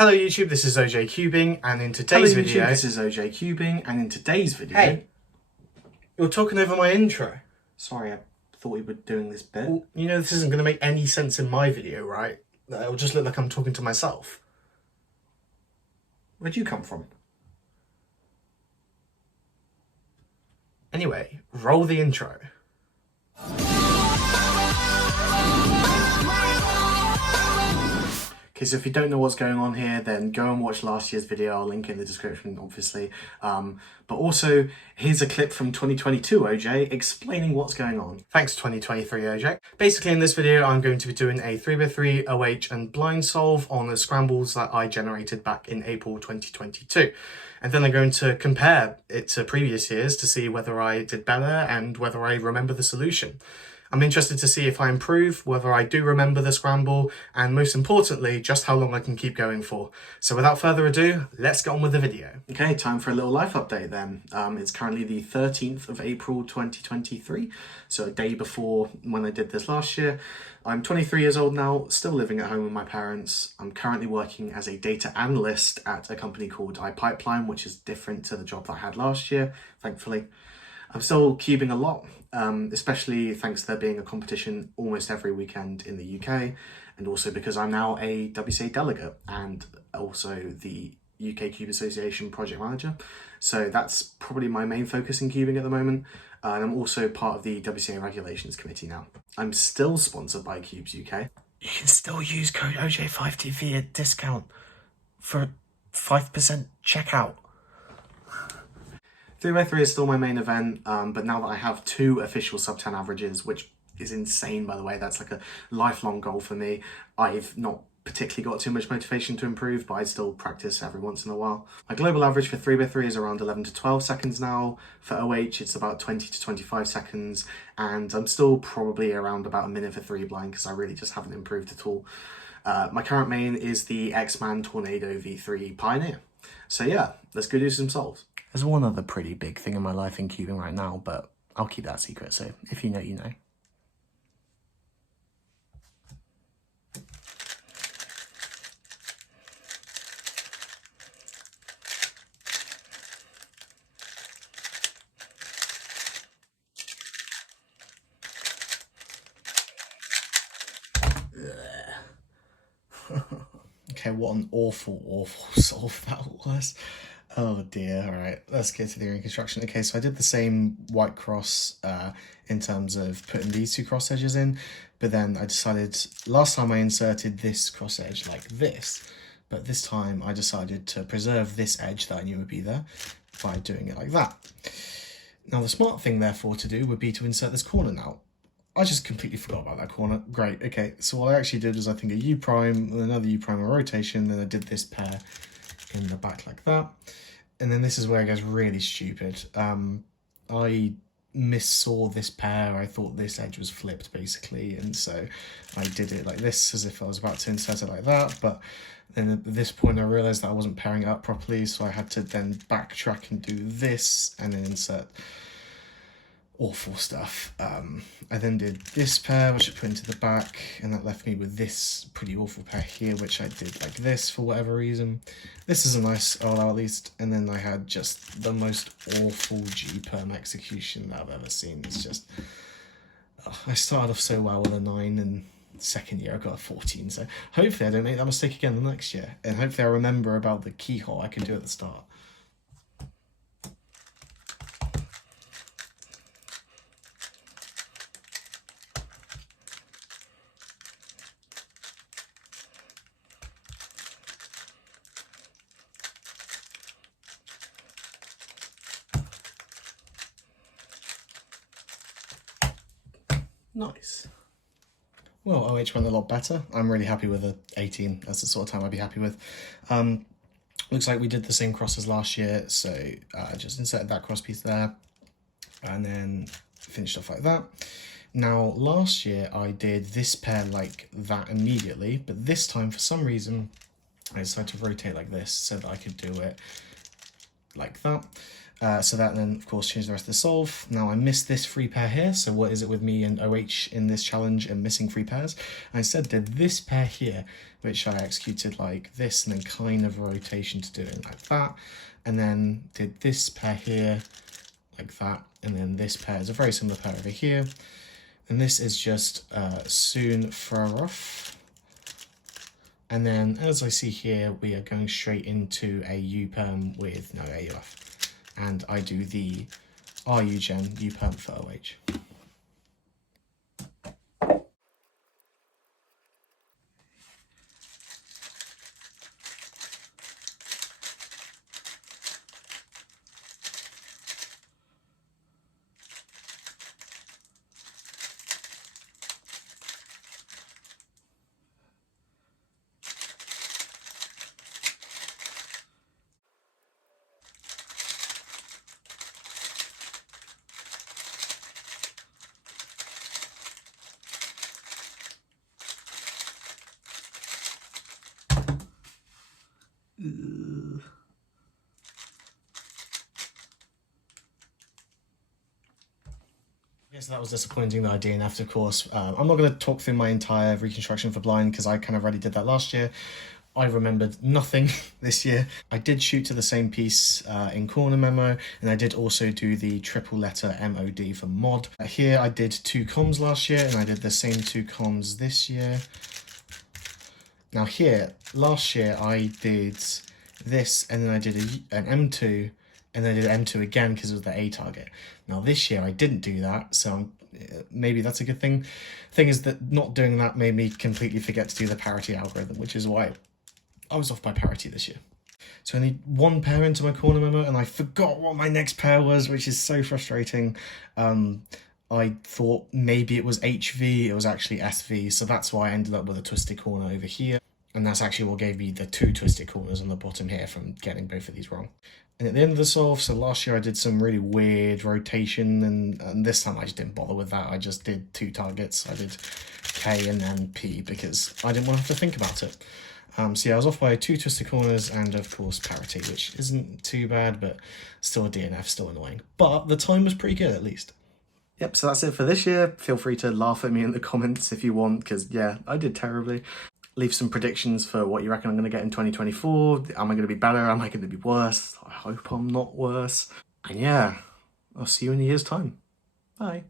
Hello YouTube, this is OJ Cubing, and in today's video... this is OJ Cubing, and in today's video... Hey! You're talking over my intro. Sorry, I thought we were doing this bit. Well, you know this isn't going to make any sense in my video, right? It'll just look like I'm talking to myself. Where'd you come from? Anyway, roll the intro. Okay, so if you don't know what's going on here, then go and watch last year's video. I'll link it in the description, obviously. But also, here's a clip from 2022, OJ, explaining what's going on. Thanks 2023, OJ. Basically, in this video, I'm going to be doing a 3x3 OH and blind solve on the scrambles that I generated back in April 2022. And then I'm going to compare it to previous years to see whether I did better and whether I remember the solution. I'm interested to see if I improve, whether I do remember the scramble, and most importantly, just how long I can keep going for. So without further ado, let's get on with the video. Okay, time for a little life update then. It's currently the 13th of April 2023, so a day before when I did this last year. I'm 23 years old now, still living at home with my parents. I'm currently working as a data analyst at a company called iPipeline, which is different to the job that I had last year, thankfully. I'm still cubing a lot, especially thanks to there being a competition almost every weekend in the UK, and also because I'm now a WCA delegate and also the UK Cube Association project manager. So that's probably my main focus in cubing at the moment. And I'm also part of the WCA regulations committee now. I'm still sponsored by Cubes UK. You can still use code OJ5TV at discount for 5% checkout. 3x3 is still my main event, but now that I have 2 official sub 10 averages, which is insane, by the way, that's like a lifelong goal for me. I've not particularly got too much motivation to improve, but I still practice every once in a while. My global average for 3x3 is around 11 to 12 seconds now. For OH, it's about 20 to 25 seconds, and I'm still probably around about a minute for 3 blind because I really just haven't improved at all. My current main is the X-Man Tornado V3 Pioneer. So yeah, let's go do some solves. There's one other pretty big thing in my life in cubing right now, but I'll keep that secret, so if you know, you know. Okay, what an awful solve that was. Oh dear, alright, let's get to the reconstruction. Okay, so I did the same white cross in terms of putting these 2 cross edges in, but then I decided, last time I inserted this cross edge like this, but this time I decided to preserve this edge that I knew would be there by doing it like that. Now the smart thing therefore to do would be to insert this corner now. I just completely forgot about that corner. Great, okay, so what I actually did was I think a U prime, another U prime, a rotation, then I did this pair in the back like that. And then this is where it gets really stupid. I missaw this pair. I thought this edge was flipped basically, and so I did it like this as if I was about to insert it like that, but then at this point I realized that I wasn't pairing it up properly, so I had to then backtrack and do this and then insert awful stuff. I then did this pair, which I put into the back, and that left me with this pretty awful pair here, which I did like this for whatever reason. This is a nice all at least, and then I had just the most awful G-perm execution that I've ever seen. It's just, I started off so well with a 9, and second year I got a 14, so hopefully I don't make that mistake again the next year, and hopefully I remember about the keyhole I can do at the start. Nice. Well, OH went a lot better. I'm really happy with a 18. That's the sort of time I'd be happy with. Looks like we did the same cross as last year, so I just inserted that cross piece there and then finished off like that. Now, last year I did this pair like that immediately, but this time for some reason I decided to rotate like this so that I could do it like that. So that then, of course, changed the rest of the solve. Now I missed this free pair here, so what is it with me and OH in this challenge and missing free pairs? I instead did this pair here, which I executed like this and then kind of a rotation to do it like that. And then did this pair here, like that. And then this pair is a very similar pair over here. And this is just soon throw off. And then as I see here, we are going straight into a U-perm with no AUF. And I do the RU gen U-perm for OH. Yeah, so that was disappointing that I DNF'd, of course. I'm not going to talk through my entire reconstruction for blind because I kind of already did that last year. I remembered nothing this year. I did shoot to the same piece in corner memo, and I did also do the triple letter MOD for mod. Here I did 2 comms last year, and I did the same 2 comms this year. Now here, last year I did this, and then I did an M2, and then I did M2 again because it was the A target. Now this year I didn't do that, so maybe that's a good thing. Thing is that not doing that made me completely forget to do the parity algorithm, which is why I was off by parity this year. So I need 1 pair into my corner memo, and I forgot what my next pair was, which is so frustrating. I thought maybe it was HV, it was actually SV, so that's why I ended up with a twisted corner over here. And that's actually what gave me the 2 twisted corners on the bottom here from getting both of these wrong. And at the end of the solve, so last year I did some really weird rotation, and this time I just didn't bother with that. I just did 2 targets. I did K and then P because I didn't want to have to think about it. So yeah, I was off by 2 twisted corners and of course parity, which isn't too bad, but still a DNF, still annoying. But the time was pretty good at least. Yep, so that's it for this year. Feel free to laugh at me in the comments if you want, because yeah, I did terribly. Leave some predictions for what you reckon I'm going to get in 2024. Am I going to be better? Am I going to be worse? I hope I'm not worse. And yeah, I'll see you in a year's time. Bye.